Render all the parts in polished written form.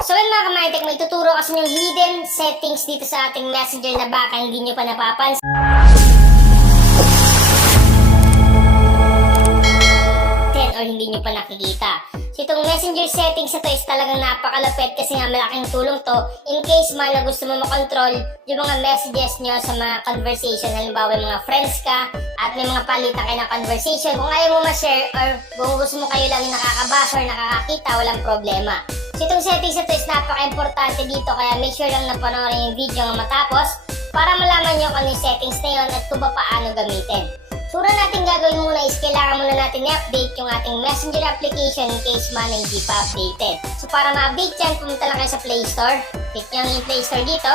So yun mga kamaritek, may tuturo kasi yung hidden settings dito sa ating messenger na baka hindi nyo pa napapansin. Or hindi nyo pa nakikita. So itong messenger settings na to is talagang napakalapit kasi nga malaking tulong to in case man na gusto mo makontrol yung mga messages nyo sa mga conversation. Halimbawa yung mga friends ka at may mga palitan kayo ng conversation. Kung ayaw mo ma-share or kung gusto mo kayo lang yung nakakabasa or nakakakita, walang problema. So itong settings na to is napaka-importante dito kaya make sure lang na panoorin yung video nga matapos para malaman nyo kung ano yung settings na yun at kung paano gamitin. So una natin gagawin muna is kailangan muna natin i-update yung ating messenger application in case man hindi pa updated. So para ma-update yan, pumunta lang kayo sa Play Store. Click nyo yung Play Store dito.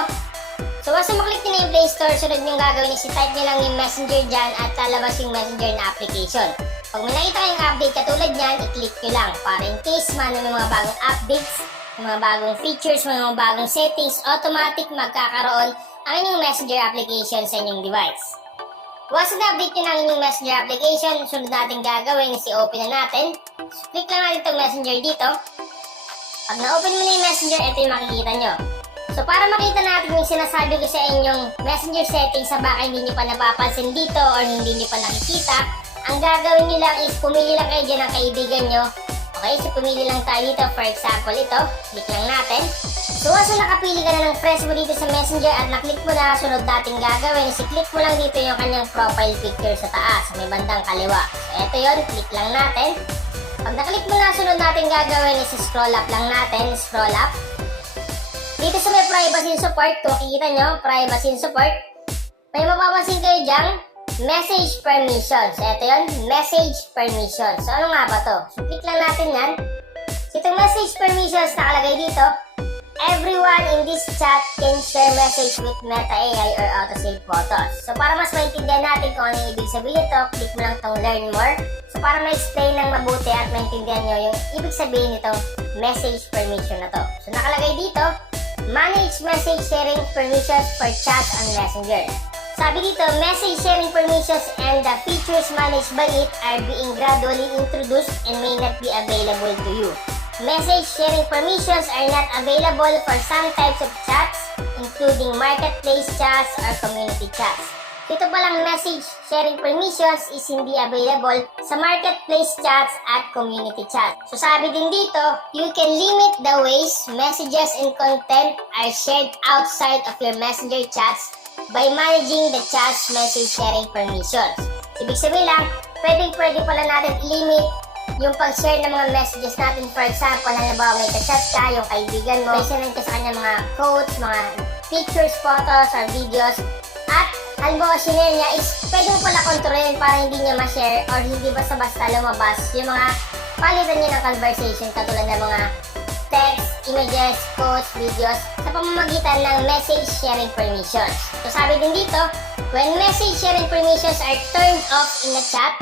So once na maklik nyo na yung Play Store, sunod nyo gagawin is i-type nyo lang yung messenger dyan at lalabas yung messenger na application. Pag may nakita kayong update katulad nyan, i-click nyo lang para in case man may mga bagong updates, mga bagong features, mga bagong settings, automatic magkakaroon ang inyong messenger application sa inyong device. Once na-update nyo ng inyong messenger application, sunod natin gagawin is i-open na natin. So, click lang natin itong messenger dito. Pag na-open mo na yung messenger, ito yung makikita nyo. So para makita natin yung sinasabi ko sa inyong messenger settings sa baka hindi nyo pa napapansin dito or hindi nyo pa nakikita, ang gagawin nyo lang is pumili lang kayo dyan ng kaibigan nyo. Okay, so pumili lang tayo dito. For example, ito. Click lang natin. So once na nakapili ka na ng friends mo dito sa messenger at naklik mo na, sunod natin gagawin is i-click mo lang dito yung kanyang profile picture sa taas, sa may bandang kaliwa. So ito yun, click lang natin. Pag naklik mo na, sunod natin gagawin is scroll up lang natin, scroll up. Dito sa may privacy and support, kung makikita nyo, privacy and support, may mapapansin kayo dyan, message permission. So ito yun, message permission. So ano nga ba to? So click lang natin yan. So itong message permissions nakalagay dito, everyone in this chat can share message with Meta AI or autosave photos. So para mas maintindihan natin kung ano yung ibig sabihin nito, click mo lang itong learn more. So para ma-explain ng mabuti at maintindihan nyo yung ibig sabihin nitong message permission na to. So nakalagay dito, manage message sharing permissions for chat on Messenger. Sabi dito, message sharing permissions and the features managed by it are being gradually introduced and may not be available to you. Message sharing permissions are not available for some types of chats, including marketplace chats or community chats. Ito palang message sharing permissions is hindi available sa marketplace chats at community chats. So sabi din dito, you can limit the ways messages and content are shared outside of your messenger chats by managing the chat's message sharing permissions. Ibig sabihin lang, pwede pala natin i-limit yung pag-share ng mga messages natin. For example, halimbawa may ka-chat ka, yung kaibigan mo, may sinend ka sa kanya mga quotes, mga pictures, photos, or videos, at halimbawa sinare niya is pwede mo pala kontrolin para hindi niya ma-share or hindi basta-basta lumabas yung mga palitan niya ng conversation katulad ng mga text, images, quotes, videos sa pamamagitan ng message sharing permissions. So sabi din dito, when message sharing permissions are turned off in the chat,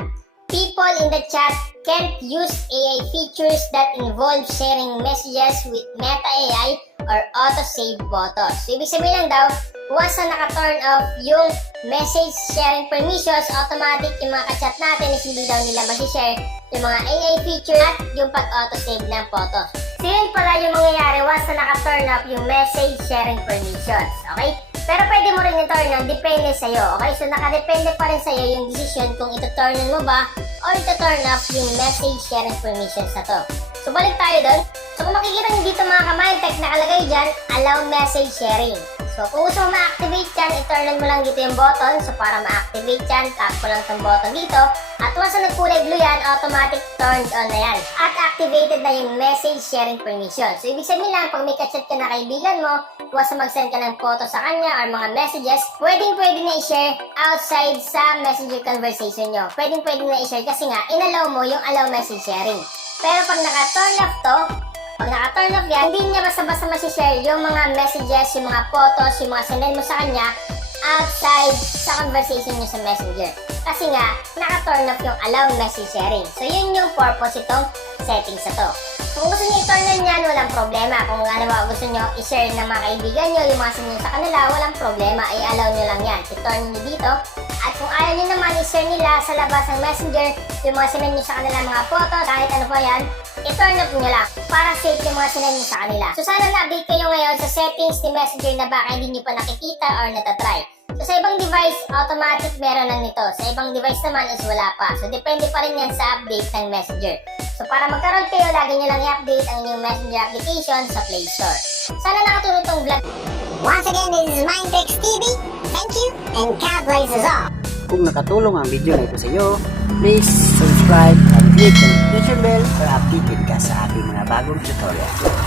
people in the chat can't use AI features that involve sharing messages with Meta AI or auto-save photos. So, ibig sabihin lang daw, once na naka-turn off yung message sharing permissions, automatic yung mga ka-chat natin is hindi daw nila masishare yung mga AI feature at yung pag-auto-save ng photos. So, yun pala yung mangyayari once na naka-turn off yung message sharing permissions. Okay? Pero pwede mo rin i-turn on, depende sa'yo. Okay? So, nakadepende pa rin sa'yo yung decision kung ito-turn on mo ba or ito-turn off yung message sharing permissions na to. So, balik tayo doon. So, kung makikita nyo dito mga ka-mindtech, nakalagay dyan, allow message sharing. So, kung gusto mo ma-activate yan, i-turn on mo lang dito yung button. So, para ma-activate yan, tap mo lang itong button dito. At once na nagkulay blue yan, automatic turned on na yan. At activated na yung message sharing permission. So, ibig sabihin lang, pag may ka-chat ka na kaibigan mo, once na mag-send ka ng photo sa kanya or mga messages, pwede na i-share outside sa messenger conversation nyo. Pwede na i-share kasi nga, inallow mo yung allow message sharing. Pero pag naka-turn off to, pag naka-turn off yan, hindi niya basta-basta masishare yung mga messages, yung mga photos, yung mga send mo sa kanya outside sa conversation nyo sa messenger. Kasi nga, naka-turn off yung allow message sharing. So, yun yung purpose itong settings na to. Kung gusto nyo i-turn on yan, walang problema. Kung gusto nyo i-share ng mga kaibigan nyo, yung mga send nyo sa kanila, walang problema. I-allow nyo lang yan. I-turn nyo dito. At kung ayaw nyo naman i-share nila sa labas ng messenger, yung mga send nyo sa kanila mga photos, kahit ano po yan, i-turn off nyo lang para safe yung mga sinend nyo sa kanila. So sana na-update kayo ngayon sa settings ni Messenger na baka hindi nyo pa nakikita or natatry. So sa ibang device, automatic meron lang nito. Sa ibang device naman is wala pa. So depende pa rin yan sa update ng Messenger. So para magkaroon kayo, lagi nyo lang i-update ang inyong Messenger application sa Play Store. Sana nakatulong tong vlog. Once again, this is Mindtex TV. Thank you, and God bless us all. Kung nakatulong ang video na ito sa iyo, please subscribe and click the notification bell para updated ka sa aking mga bagong tutorial.